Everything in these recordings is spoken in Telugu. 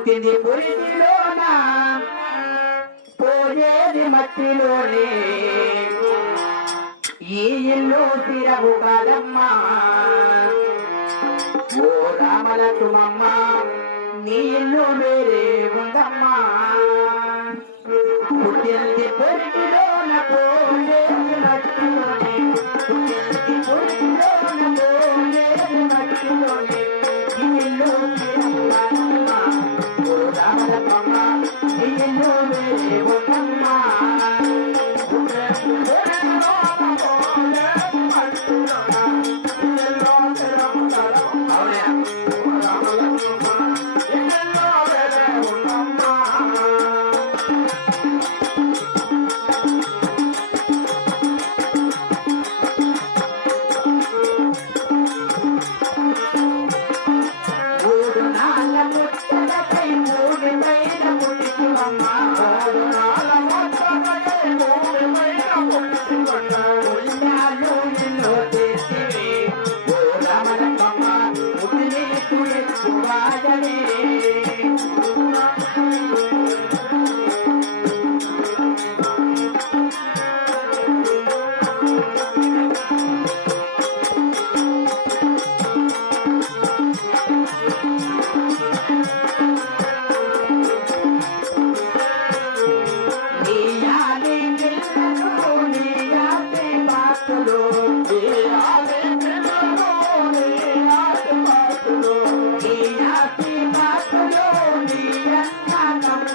పుట్టింది పురిటిలోన పోయేది మట్టిలోనే. ఈ ఇల్లు తిరగు కాదమ్మా. ఓ రామలక్ష్మమ్మ నీ ఇల్లు వేరే ఉందమ్మా. పుట్టింది పొరిటిలోన పోయేది ఓ Madalena.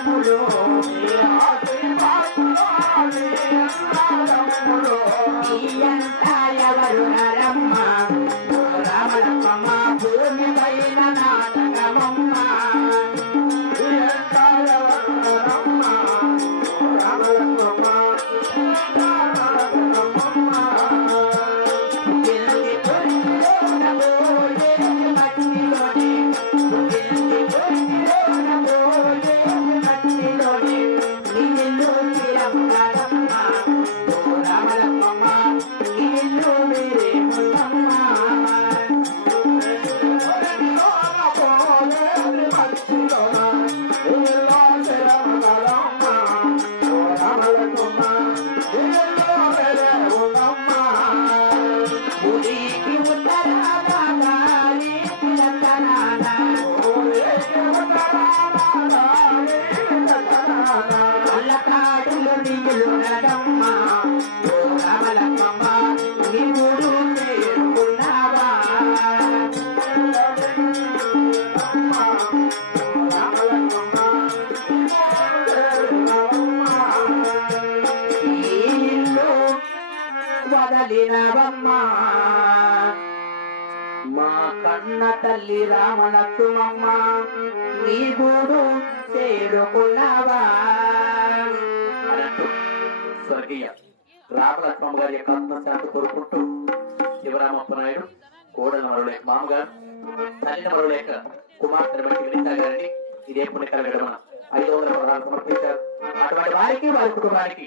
తమ్ములు. నీయాలి బాతులు, నీయన్న తమ్ములు. ఎవరు నరమ్మ రామలమ్మ భూమి పైన నాటకమమ్మ వదలినవమ్మా మా కన్న తల్లి రామలక్ష్మమ్మ నీ గూడు చేరుకున్నావా? స్వర్గీయ రామలక్ష్మమ్మ గారి యొక్క ఆత్మశాంతి కోరుకుంటూ శివరామప్ప నాయుడు కోడల మరులేక మామగారు తల్లిన మరులేక కుమార్తె బట్టి గణిత గారిని ఇదే పుణ్యకాల విడమన ఐదు వందల పదహారు సమర్పించారు. అటువంటి వారికి వారి కుటుంబానికి